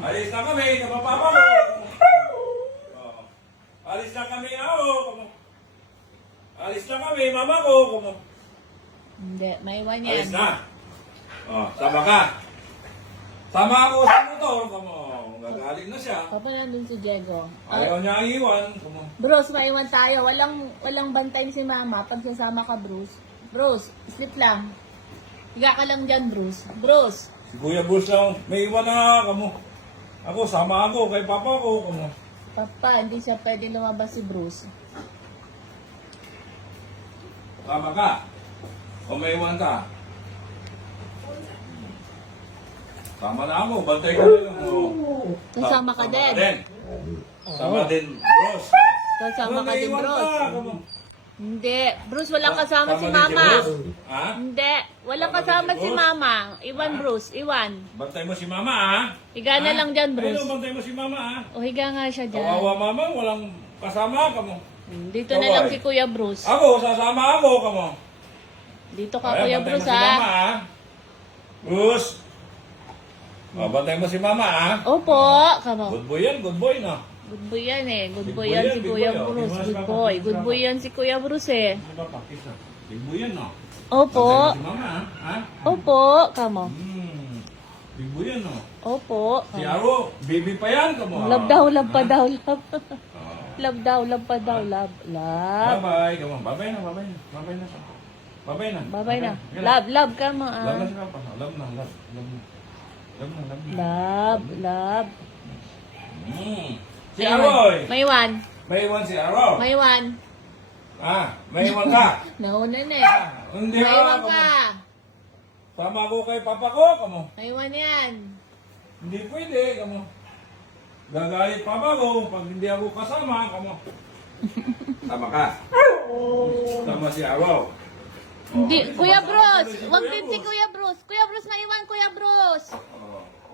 Alis na kami, kapapapa ko. Oh. Alis na kami, ako. Alis na kami, mama ko. Hindi, may iwan yan. Alis na. Oh, sama ka. Sama ako sa motor. Gagaling na siya. Papa, nandun si Diego. Ayaw niya iwan. Bruce, maiwan tayo. Walang bantay si Mama pag sasama ka, Bruce. Bruce, sleep lang. Higa ka lang dyan, Bruce. Bruce. Si Kuya Bruce lang, may iwan na nga kamo. Ako, sama ako kay Papa ko. Papa, hindi siya pwede lumabas si Bruce. Sama ka. O may iwan ka. Sama na ako, bantay ka rin. Kasama ka din. Sama din, Bruce. Kasama ka din, May iwan Bruce. ka, kamo. Hindi. Bruce, walang kasama si Sama din Mama. Bruce. Ha? Hindi. Walang Sama kasama din si si Bruce. Mama. Iwan, Bruce. Iwan. Bantay mo si Mama, ha? Higa na lang dyan, Bruce. Ayun, bantay mo si Mama, ha? O, higa nga siya dyan. Kawawa Mama, walang kasama kamo. Dito na lang si Kuya Bruce. Ako, sasama ako kamo. Dito ka, Ayan, Kuya bantay mo Bruce, si Mama, ha? ha? Bruce. O, bantay mo si Mama, ha? Opo. Kamo. Good boy yan, good boy, no? Good boy yan eh. Good Big boy boy yan yan, si big Kuya boy, oh. Bruce. Di mo Good nasama, boy. di mo Good nasama. boy yan si Kuya Bruce eh. Ano ba, pakis na? Big boy yan, no? Opo. Bantay mo si Mama, ha? Opo. Kamo. Big boy yan, no? Opo. Si Aro, baby pa yan, kamo. Love daw, love pa daw, love. Oh. Love daw, love pa daw, love. Love. Bye-bye, kamo. Bye-bye na, bye-bye na. Bye-bye na. Bye-bye na. Bye-bye na. Yan. Love, love ka mo Love na ah. si Papa. Love na, love. Love na. Love na, love na. Love, love. Si Aroy. May iwan. May iwan si Aro. May iwan. May iwan ka. Nauna na eh. Hindi May iwan kamo. ka. Tama ko kay Papa ko, kamo. May iwan yan. Hindi pwede, kamo. Gagalit Papa ko pag hindi ako kasama, kamo. Tama ka. Tama si Aro. Hindi. Kuya Bruce. Wag din si Kuya Bruce. Kuya Bruce, may iwan. Kuya Bruce.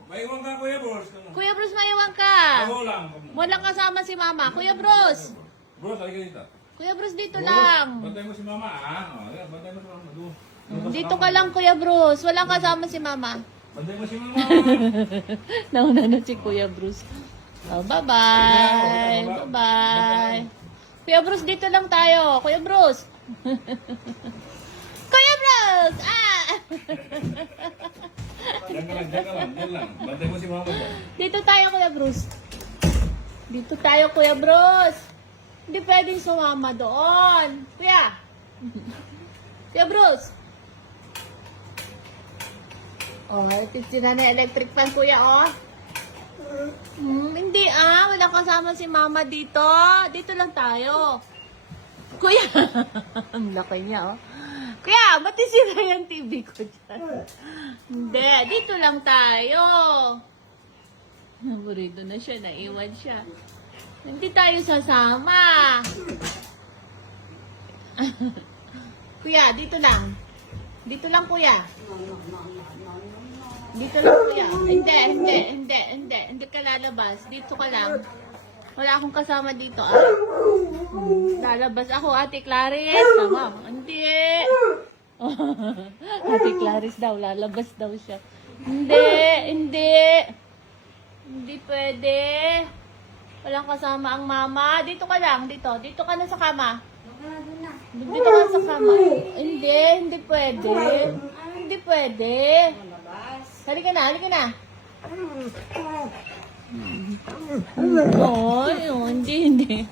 May iwan ka, Kuya Bruce. Kuya Bruce, may iwan ka. Ako lang. kamo. Walang kasama si Mama. Kuya Bruce. Bruce, halika dito. Kuya Bruce, dito Bruce, lang. Bantay mo si Mama, ha? Ayan, bantay mo si Mama. Doon. Dito ka lang, Kuya Bruce. Walang kasama si Mama. Bantay mo si Mama. Nauna na si Kuya Bruce. Oh, bye-bye. Bye-bye. Kuya Bruce, dito lang tayo. Kuya Bruce. Kuya Bruce! Ah! Diyan ka lang, diyan ka lang, diyan lang. Bantay mo si Mama dyan. Dito tayo, Kuya Bruce. Dito tayo, Kuya Bruce. Hindi pwedeng sumama doon. Kuya. Kuya Bruce. Oh, itisina na electric fan, Kuya, oh. Hindi wala kasama si Mama dito. Dito lang tayo. Kuya, ang laki niya, oh. Kuya, ba't isira yung TV ko dyan? Hindi, dito lang tayo. Naburito na siya, naiwan siya. Hindi tayo sasama. Kuya, dito lang. Dito lang, Kuya. Dito lang, Kuya. Hindi ka lalabas. Dito ka lang. Wala akong kasama dito, ah. Lalabas ako, Ate Clarice. Tama. Hindi. Ate Clarice daw, lalabas daw siya. Hindi. Hindi pwede. Walang kasama ang mama. Dito ka lang, dito. Dito ka na sa kama. Dito ka sa kama. Hindi pwede. Hindi pwede. Halika na. Oh, hindi.